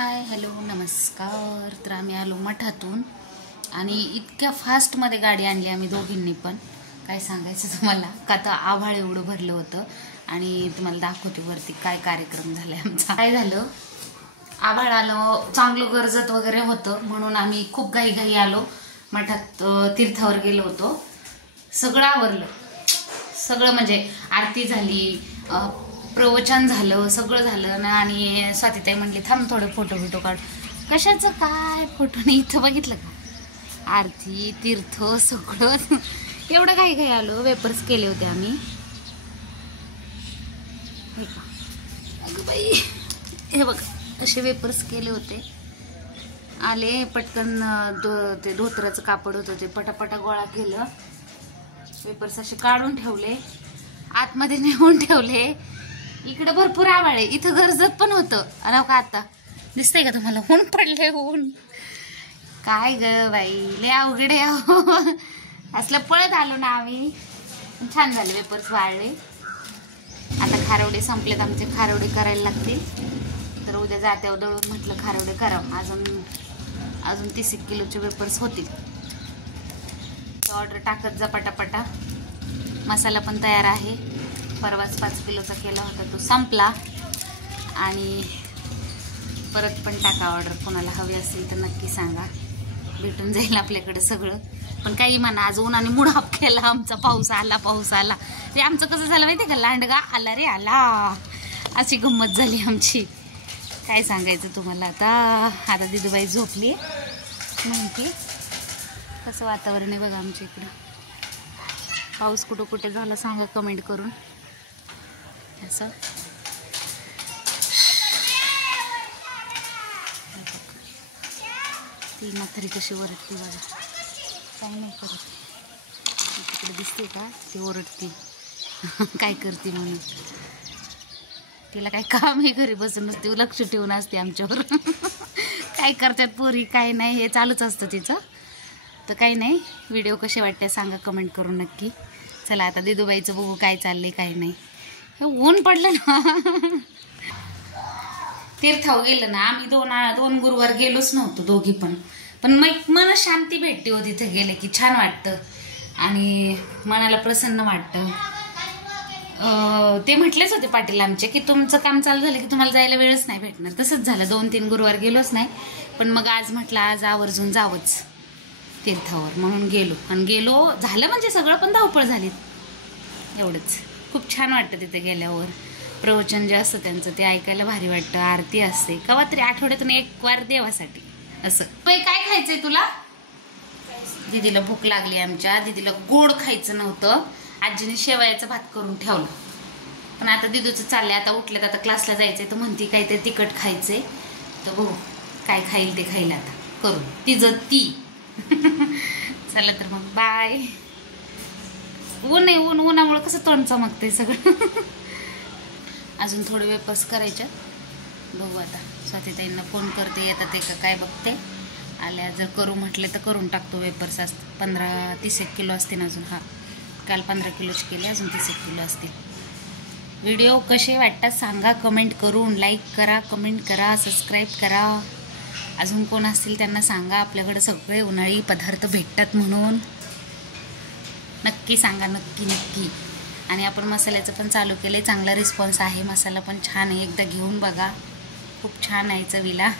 Hi hello नमस्कार. तर आम्ही आलो मठातून आणि इतक्या फास्टमध्ये गाडी आणली आम्ही दोघींनी पण. काय सांगायचं तुम्हाला, का तर आभाळ एवढं भरलं होतं. आणि तुम्हाला दाखवते वरती काय कार्यक्रम झाले आमचा. काय झालं, आभाळ आलं, चांगलं गरजत वगैरे होतं म्हणून आम्ही खूप घाई आलो. मठात तीर्थावर गेलो होतो. सगळं आवरलं, सगळं म्हणजे आरती झाली, प्रवचन झालं, सगळं झालं ना. आणि स्वातीताई म्हणली थांब थोडे फोटो काढ. कशाचं काय फोटो नाही, इथं बघितलं का, आरती तीर्थ सगळं. एवढं घाई आलो. वेपर्स केले होते आम्ही. अगं बाई, हे बघा असे वेपर्स केले होते. आले पटकन, ते धोत्राचं कापड होतं ते पटापटा गोळा केलं. वेपर्स असे काढून ठेवले, आतमध्ये नेऊन ठेवले. इकडे भरपूर आभाळ आहे, इथं गरजत पण होतं. अरे का आता दिसतंय का तुम्हाला, ऊन पडले. ऊन काय ग बाई, लय अवघड आहे. असलं पळत आलो ना आम्ही. छान झाले, वेपर्स वाळले. आता खारवडे संपलेत आमचे, खारवडे करायला लागतील. तर उद्या जात्यावर दळून म्हटलं खारवडे करावं. अजून 30 किलोचे वेपर्स होतील. ऑर्डर टाकत जा पटापटा. मसाला पण तयार आहे. परवाच 5 किलोचा केला होता, तो संपला. आणि परत पण टाका ऑर्डर, कोणाला हवी असेल तर नक्की सांगा, भेटून जाईल आपल्याकडे सगळं. पण काही म्हणा, आज उन्हाने मुडाप केला आमचा. पाऊस आला. ते आमचं कसं झालं माहिती का, लांडगा आला रे आला, अशी गंमत झाली आमची. काय सांगायचं तुम्हाला. आता दिदूबाई झोपली म्हणते. कसं वातावरण आहे बघा आमच्या इकडं. पाऊस कुठे झाला सांगा कमेंट करून. असं ती म्हातारी कशी ओरडते बघा. काय नाही करत, तिकडे दिसते का, ती ओरडते. काय करते म्हणून. तिला काय काम आहे, घरी बसून नसते, लक्ष ठेवून असते आमच्यावर. काय करतात पोरी काय नाही, हे चालूच असतं तिचं. तर काही नाही. व्हिडिओ कसे वाटते सांगा कमेंट करून नक्की. चला आता दिदूबाईचं बघू काय चाललंय काय नाही. हे ऊन पडलं ना. तीर्थावर गेलं ना आम्ही. दोन गुरुवार गेलोच नव्हतो दोघी पण मन शांती भेटते हो तिथे गेले की. छान वाटतं आणि मनाला प्रसन्न वाटतं. ते म्हटलेच होते पाटील आमचे की तुमचं काम चालू झालं की तुम्हाला जायला वेळच नाही भेटणार. तसंच झालं, 2-3 गुरुवार गेलोच नाही. पण मग आज म्हटलं आज आवर्जून जावंच तीर्थावर म्हणून गेलो. आणि गेलो झालं म्हणजे सगळं, पण धावपळ झाली एवढंच. खूप छान वाटतं तिथे गेल्यावर. प्रवचन जे असतं त्यांचं ते ऐकायला भारी वाटतं. आरती असते कवा तरी आठवड्यातून 1 वार देवासाठी. असं काय खायचंय तुला. दीदीला भूक लागली. आमच्या दीदीला गोड खायचं नव्हतं. आजीने शेवयाचा भात करून ठेवला. पण आता दिदूचं चाललंय, आता उठलेत, आता क्लासला जायचंय. तर म्हणती काहीतरी तिखट खायचंय. तर बघू काय खाईल ते खाईल आता करून तिचं ती. चला तर मग बाय. ऊन आहे, उन्हामुळे कसं तोंड चमकते सगळं. अजून थोडे वेपर्स करायचे. बघू आता स्वातीताईंना फोन करते, येतात ते का काय बघते. आल्या जर करू म्हटले तर करून टाकतो वेपर्स. असतं 15-30 किलो असतील अजून. हा काल 15 किलोचे केले, अजून 30 किलो असतील. व्हिडिओ कसे वाटतात सांगा कमेंट करून. लाईक करा, कमेंट करा, सबस्क्राईब करा. अजून कोण असतील त्यांना सांगा आपल्याकडे सगळे उन्हाळी पदार्थ भेटतात म्हणून. नक्की सांगा, नक्की. आणि आपण मसाल्याचं पण चालू केलं आहे. चांगला रिस्पॉन्स आहे. मसाला पण छान आहे, एकदा घेऊन बघा. खूप छान आहे चवीला.